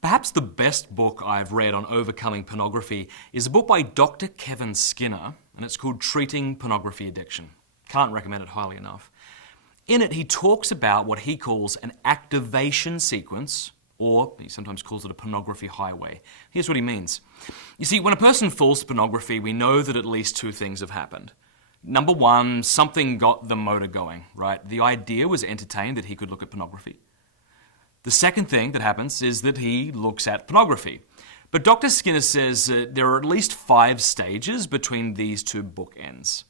Perhaps the best book I've read on overcoming pornography is a book by Dr. Kevin Skinner, and it's called Treating Pornography Addiction. Can't recommend it highly enough. In it, he talks about what he calls an activation sequence, or he sometimes calls it a pornography highway. Here's what he means. You see, when a person falls to pornography, we know that at least two things have happened. Number one, something got the motor going, right? The idea was entertained that he could look at pornography. The second thing that happens is that he looks at pornography. But Dr. Skinner says there are at least 5 stages between these two bookends.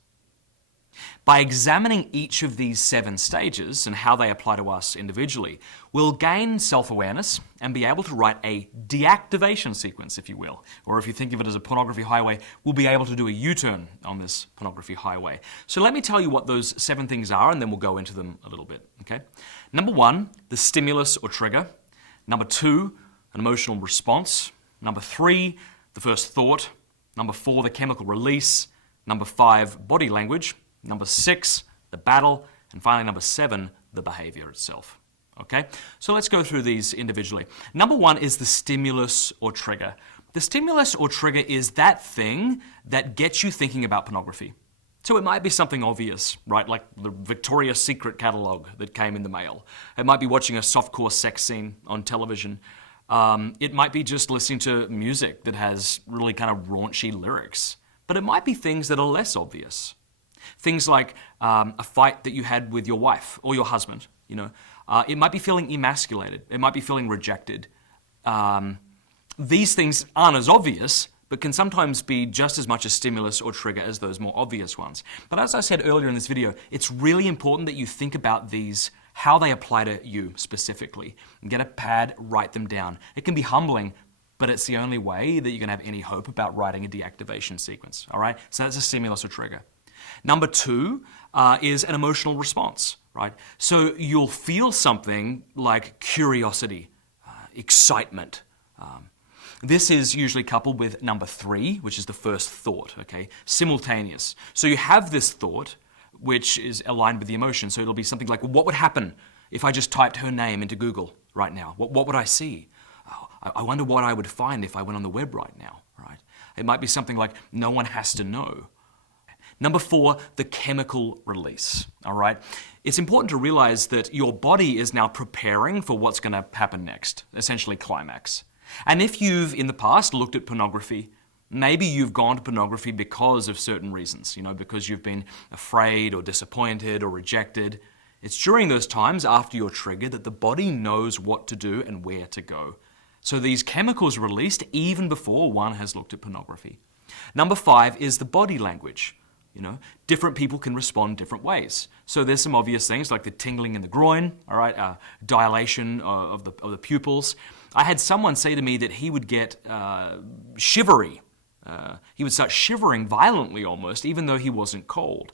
By examining each of these 7 stages and how they apply to us individually, we'll gain self-awareness and be able to write a deactivation sequence, if you will. Or if you think of it as a pornography highway, we'll be able to do a U-turn on this pornography highway. So let me tell you what those 7 things are, and then we'll go into them a little bit, okay? Number 1, the stimulus or trigger. Number 2, an emotional response. Number 3, the first thought. Number 4, the chemical release. Number 5, body language. Number 6, the battle, and finally number 7, the behavior itself. Okay? So let's go through these individually. Number 1 is the stimulus or trigger. The stimulus or trigger is that thing that gets you thinking about pornography. So it might be something obvious, right? Like the Victoria's Secret catalogue that came in the mail. It might be watching a softcore sex scene on television. It might be just listening to music that has really kind of raunchy lyrics. But it might be things that are less obvious. Things like a fight that you had with your wife or your husband, you know. It might be feeling emasculated. It might be feeling rejected. These things aren't as obvious, but can sometimes be just as much a stimulus or trigger as those more obvious ones. But as I said earlier in this video, it's really important that you think about these, how they apply to you specifically. And get a pad, write them down. It can be humbling, but it's the only way that you're going to have any hope about writing a deactivation sequence, all right? So that's a stimulus or trigger. Number 2 is an emotional response, right? So you'll feel something like curiosity, excitement. This is usually coupled with number 3, which is the first thought, okay? Simultaneous. So you have this thought, which is aligned with the emotion. So it'll be something like, well, what would happen if I just typed her name into Google right now? What would I see? Oh, I wonder what I would find if I went on the web right now, right? It might be something like, no one has to know. Number 4, the chemical release, all right? It's important to realize that your body is now preparing for what's going to happen next, essentially climax. And if you've, in the past, looked at pornography, maybe you've gone to pornography because of certain reasons, you know, because you've been afraid or disappointed or rejected. It's during those times after you're triggered that the body knows what to do and where to go. So these chemicals are released even before one has looked at pornography. Number 5 is the body language. You know, different people can respond different ways. So there's some obvious things like the tingling in the groin, all right, dilation of the pupils. I had someone say to me that he would get shivery. He would start shivering violently almost, even though he wasn't cold.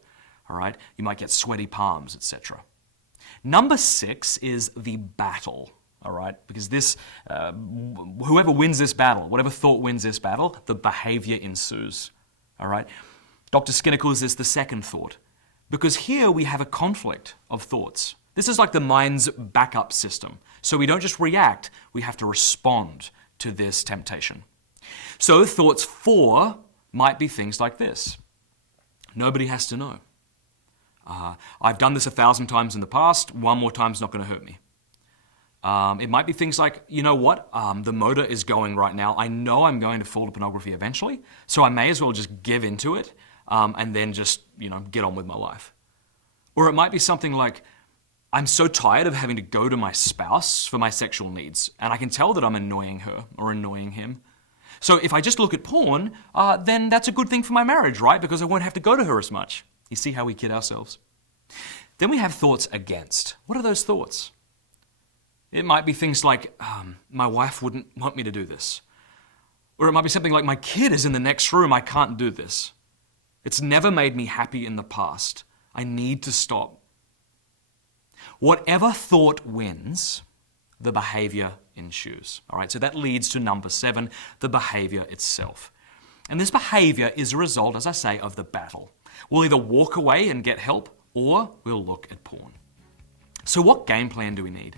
All right, you might get sweaty palms, etc. Number 6 is the battle. All right, because this, whoever wins this battle, whatever thought wins this battle, the behavior ensues. All right. Dr. Skinner calls this the second thought, because here we have a conflict of thoughts. This is like the mind's backup system. So we don't just react, we have to respond to this temptation. So thoughts 4 might be things like this. Nobody has to know. I've done this 1,000 times in the past, one more time's not going to hurt me. It might be things like, you know what, the motor is going right now. I know I'm going to fall to pornography eventually, so I may as well just give into it. And then just, you know, get on with my life. Or it might be something like, I'm so tired of having to go to my spouse for my sexual needs, and I can tell that I'm annoying her or annoying him. So if I just look at porn, then that's a good thing for my marriage, right? Because I won't have to go to her as much. You see how we kid ourselves? Then we have thoughts against. What are those thoughts? It might be things like, my wife wouldn't want me to do this. Or it might be something like, my kid is in the next room, I can't do this. It's never made me happy in the past. I need to stop. Whatever thought wins, the behavior ensues. All right, so that leads to number 7, the behavior itself. And this behavior is a result, as I say, of the battle. We'll either walk away and get help, or we'll look at porn. So what game plan do we need?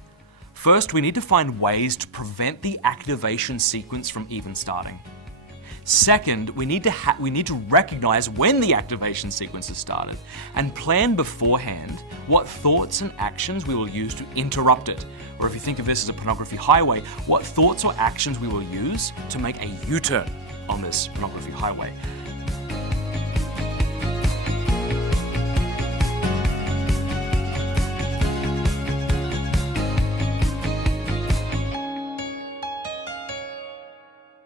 First, we need to find ways to prevent the activation sequence from even starting. Second, we need to recognize when the activation sequence has started and plan beforehand what thoughts and actions we will use to interrupt it. Or if you think of this as a pornography highway, what thoughts or actions we will use to make a U-turn on this pornography highway.